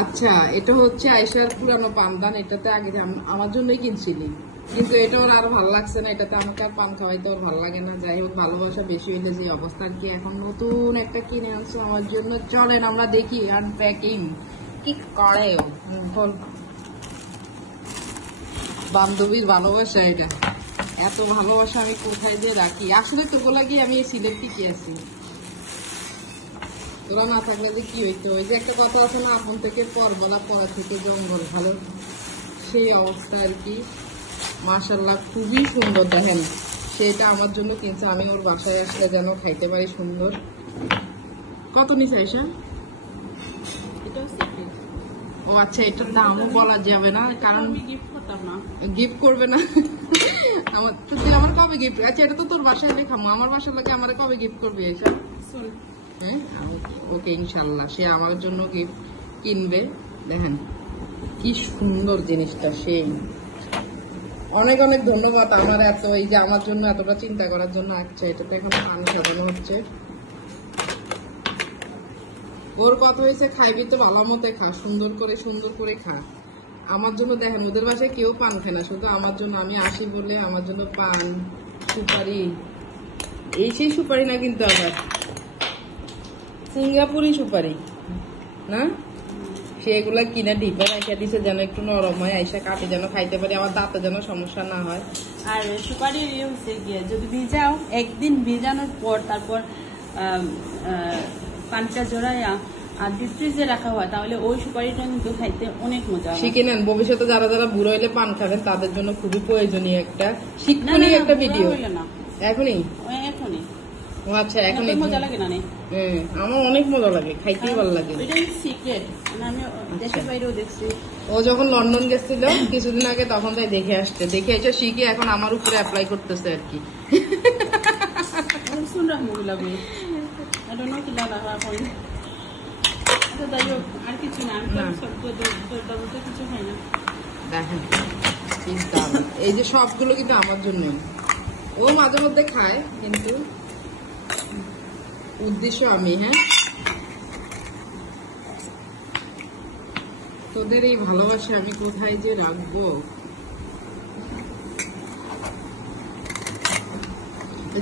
আচ্ছা, এটা হচ্ছে আয়েশার পুরানো পানদান। এটাতে আগে আমার জন্যই কিনছিলি, কিন্তু এটা ওর আর ভালো লাগছে না। এটাতে আমাকে আর পান খাওয়াইতে ওর ভালো লাগে না। যাই হোক, ভালোবাসা বেশি হইলে যে অবস্থা আর কি। এখন নতুন একটা কিনে আনছো আমার জন্য। চলেন আমরা দেখি আনপ্যাকিং কি করে ও। বল, বান্ধবীর ভালোবাসা এটা। এত ভালোবাসা আমি কোথায় দিয়ে রাখি? আসলে তোকে লাগিয়ে আমি এই সিলেট টিকে আছি। তোরা না থাকলে যে কি হইতো? ওই যে একটা কথা আছে না, আপন থেকে পর বলা, পর থেকে জঙ্গল ভালো, সেই অবস্থা আর কি। মাশাআল্লাহ, খুবই সুন্দর। দেখেন, সেটা আমার জন্য কিনছে। আমি ওর বাসায় আসলে যেন খাইতে পারি সুন্দর। কত নিছে আয়েশা? ও আচ্ছা, এটার দাম বলা যাবে না, কারণ গিফট করবে না। আমার তো আমার কবে গিফট? আচ্ছা, এটা তো তোর বাসায় দেখামো। আমার বাসার লোকে আমার কবে গিফট করবে আয়েশা? হ্যাঁ, ওকে, ইনশাল্লাহ সে আমার জন্য গিফট কিনবে। দেখেন কি সুন্দর জিনিসটা, সেই অনেক অনেক ধন্যবাদ আমার এত, এই যে আমার জন্য এতটা চিন্তা করার জন্য। আচ্ছা, এটাতে এখন পান সাজানো হচ্ছে। ওর কথা হয়েছে খাইবি তো ভালো মতো খা, সুন্দর করে খা। আমার জন্য দেখেন, ওদের বাসায় কেউ পান খায় না, শুধু আমার জন্য। আমি আসি বলে আমার জন্য পান, সুপারি, এই সেই সুপারি না, কিন্তু আবার সিঙ্গাপুরি সুপারি না, সেগুলা কিনা ঢিপে রাখা দিছে যেন একটু নরম হয়, আইসা কাটে যেন খাইতে পারি, আমার দাঁতে যেন সমস্যা না হয়। আর সুপারি হচ্ছে গিয়ে যদি ভিজাও, একদিন ভিজানোর পর তারপর পানটা জড়াইয়া আর ফ্রিজে রাখা হয়, তাহলে ওই সুপারিটা কিন্তু খাইতে অনেক মজা। শিখে নেন, ভবিষ্যতে যারা যারা বুড়ো হইলে পান খাবেন তাদের জন্য খুবই প্রয়োজনীয় একটা শিক্ষণীয় একটা ভিডিও। এখনই? এখনই। ও আচ্ছা, এখনই মজা লাগে না? আমার অনেক মজা লাগে, খাইতেই ভালো লাগে। সিক্রেট, আমি দেশের বাইরেও দেখছি। ও যখন লন্ডন গেছিল কিছুদিন আগে, তখন তাই দেখে আসছে, দেখে এসে শিখে এখন আমার উপরে অ্যাপ্লাই করতেছে আর কি। সুন্দর মুভি লাগে, আর কিছু না, কিছু হয় না। দেখেন এই যে সবগুলো কিন্তু আমার জন্য। ও মাঝে মধ্যে খায়, কিন্তু উদ্দেশ্য আমি। হ্যাঁ, তোদের এই ভালোবাসা আমি কোথায় যে রাখবো?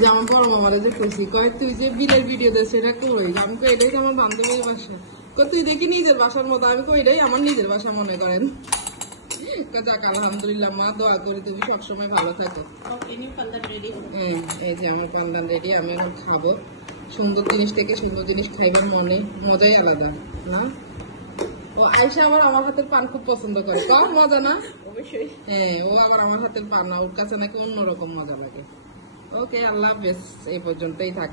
যে আমার বড় মামারা যে কইছি, কয় তুই যে বিলের ভিডিও দিস সেটা কই? আমি কই এটাই তো আমার বান্ধবীর বাসা। তুই দেখি নিজের বাসার মতো। আমি কই এটাই আমার নিজের বাসা মনে করেন। যাক, আলহামদুলিল্লাহ মা, দোয়া করি তুমি সবসময় ভালো থাকো। এই যে আমার পান্দান রেডি, আমি এখন খাবো। সুন্দর জিনিস থেকে সুন্দর জিনিস খাইবার মনে মজাই আলাদা না? ও আয়েশা আবার আমার হাতের পান খুব পছন্দ করে, কম মজা না? অবশ্যই। হ্যাঁ, ও আবার আমার হাতের পান না, ওর কাছে নাকি অন্যরকম মজা লাগে। ওকে, আল্লাহ হাফেজ, এই পর্যন্তই থাক।